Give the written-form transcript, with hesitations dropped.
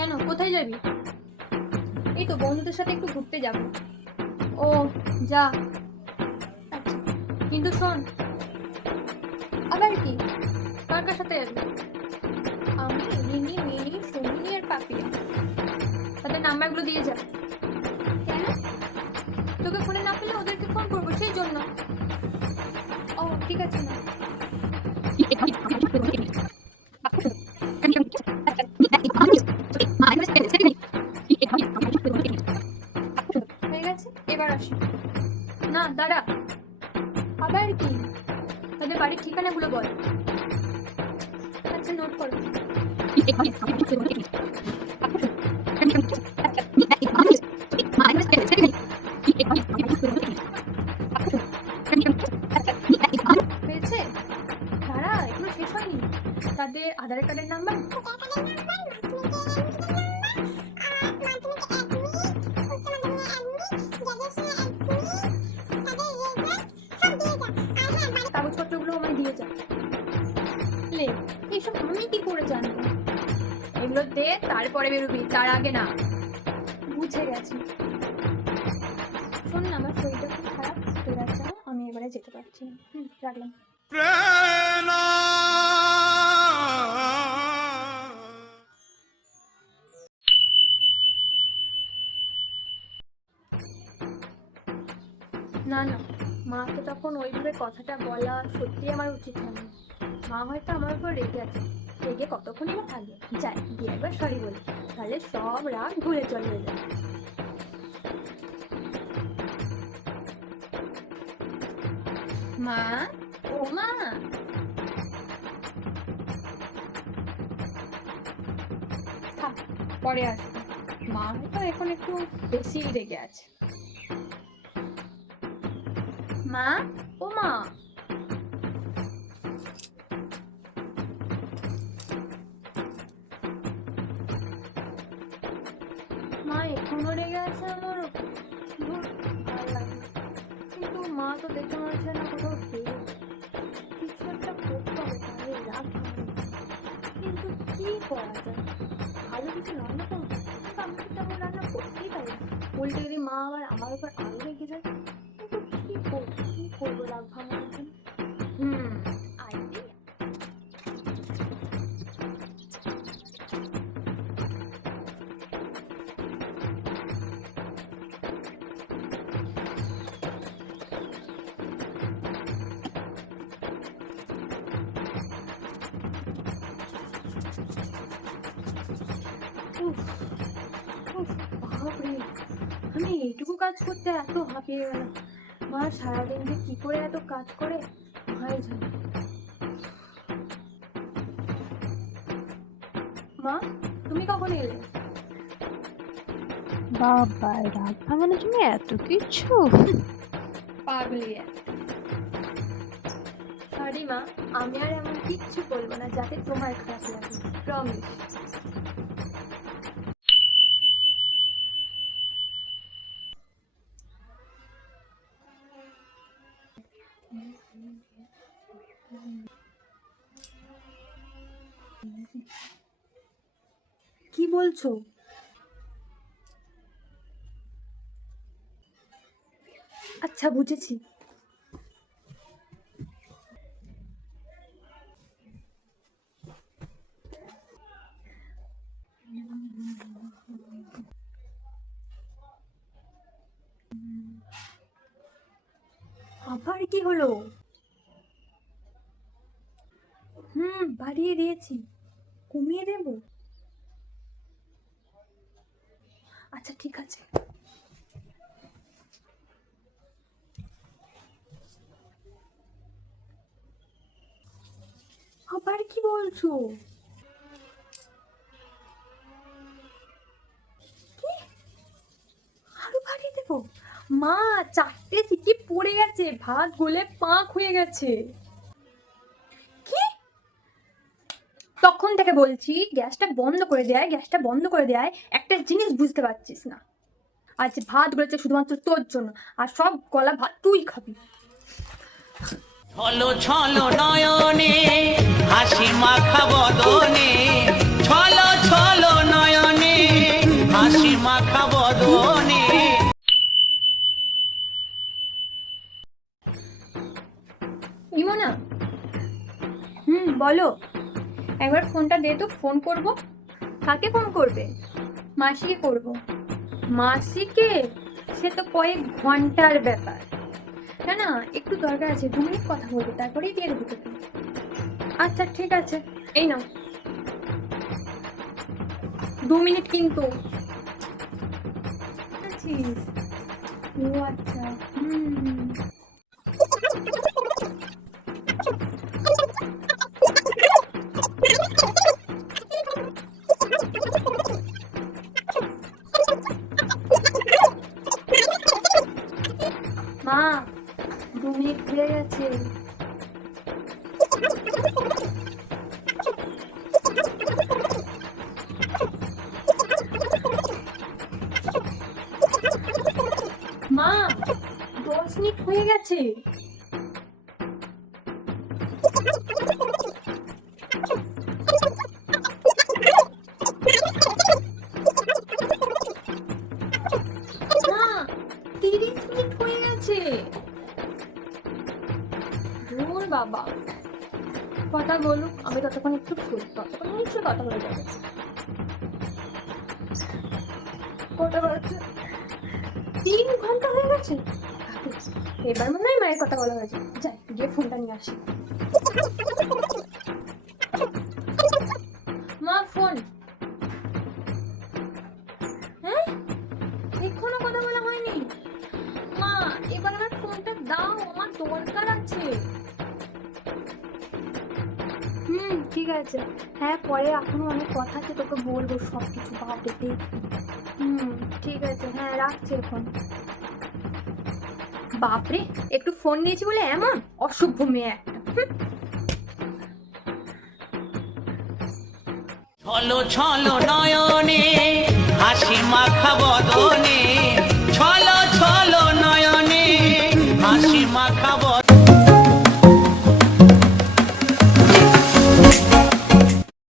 কেন, কোথায় যাবি? এই তো বন্ধুদের সাথে একটু ঘুরতে যাব। ও, যা। আচ্ছা, কিন্তু শোন। আবার কি? কার কার সাথে যাবি? আমি, রিনি, মিনি, সুমিনি আর পাপিয়া। তাদের নাম্বারগুলো দিয়ে যা। কেন? তোকে ফোনে না পেলে ওদেরকে ফোন করবো, সেই জন্য। ও ঠিক আছে না। হয়ে গেছে, এবার আসি। না দাঁড়া। আবার কি? তাদের বাড়ির ঠিকানাগুলো বল। আচ্ছা, নোট করো। হয়েছে? দাঁড়া, এখনো শেষ হয়নি। তাদের আধার কার্ডের নাম্বার, কাগজপত্রগুলো আমায় দিয়ে যা। লে, এইসব আমি কি করে জানবো? এগুলো দে, তারপরে বেরোবি, তার আগে না। বুঝে গেছি। শোন না, আমার শরীরটা খুব খারাপ, তোরা যা, আমি এবারে যেতে পারছি না। রাখলাম। না না, মাকে তখন ওইভাবে কথাটা বলা সত্যি আমার উচিত হয়নি। মা হয়তো আমার উপর রেগে আছে। রেগে কতক্ষণই না থাকবে। যাই গিয়ে একবার সরি বলি, তাহলে সব রাগ ভুলে চলে যাবে। মা, ও মা। থাক, পরে আসবে। মা হয়তো এখন একটু বেশি রেগে আছে। মা, ও মা। মা এখনো রেগে আছে আমার উপর। ধুর, ভালো লাগে না। কিন্তু মা তো দেখে মনে হচ্ছে না কোথাও গেলে। কিছু একটা করতে হবে তাহলে রাগ ভাঙানো যায়। কিন্তু কি করা যায়? ভালো কিছু রান্না করবো, কিন্তু আমি তো তেমন রান্না করতেই পারি না। উল্টে যদি মা আবার আমার উপর আরো রেগে যায়, কিন্তু কি করবো রাগ ভাঙানোর জন্য? আইডিয়া। উফ উফ, বাপরে, আমি এইটুকু কাজ করতে এত হাঁপিয়ে গেলাম। মা সারাদিন যে কি করে এত কাজ করে, মাই জানে। মা, তুমি কখন এলে? বাবা, রাগ ভাঙানোর জন্য এত কিছু! পাগলি একটা। সরি মা, আমি আর এমন কিচ্ছু বলবো না যাতে তোমার খারাপ লাগে, প্রমিস। কি বলছো? আচ্ছা, বুঝেছি। আবার কি হলো? বাড়িয়ে দিয়েছি। কমিয়ে দেব? আচ্ছা ঠিক আছে। আবার কি বলছো? কি? আরো বাড়িয়ে দেবো? মা, 4টে সিটি পড়ে গেছে, ভাত গলে পাক হয়ে গেছে। কি? তখন থেকে বলছি গ্যাসটা বন্ধ করে দেয়, গ্যাসটা বন্ধ করে দেয়। একটা জিনিস বুঝতে পারছিস না। আজ ভাত গলেছে শুধুমাত্র তোর জন্য, আর সব গলা ভাত তুই খাবি। ছলো ছলো নয়নে হাসি মাখা বদনে, ছলো ছলো নয়নে বলো। একবার ফোনটা দে তো, ফোন করব। কাকে ফোন করবে? মাসিকে করব। মাসিকে? সে তো কয়েক ঘন্টার ব্যাপার। না না, একটু দরকার আছে, 2 মিনিট কথা বলবো, তারপরেই দিয়ে দেবো তোকে। আচ্ছা ঠিক আছে, এই নাও। 2 মিনিট কিন্তু। আছিস? ও আচ্ছা, হুম। মা, 2 মিনিট হয়ে গেছে। মা, 10 মিনিট হয়ে গেছে। মা, 30 মিনিট হয়ে গেছে। ধুর বাবা, কথা বলুক, আমি ততক্ষণ একটু শুই, ততক্ষণ নিশ্চয় কথা বলে যাবে। কটা বাজছে? 3 ঘন্টা হয়ে গেছে। এবার মনে হয় মায়ের কথা বলা হয়েছে। যাই গিয়ে ফোনটা নিয়ে আসি। মা, ফোন। হ্যাঁ, এখনো কথা বলা হয়নি। মা, এবার আমার ফোনটা দাও, আমার দরকার আছে। ঠিক আছে। হ্যাঁ, পরে এখনো অনেক কথা আছে, তোকে বলবো সবকিছু। বাপরে দেখি। ঠিক আছে, হ্যাঁ রাখছি এখন। বাপরে, একটু ফোন নিয়েছি বলে এমন অসভ্য মেয়ে একটা। ছলো ছলো নয়নে হাসি মাখা বদনে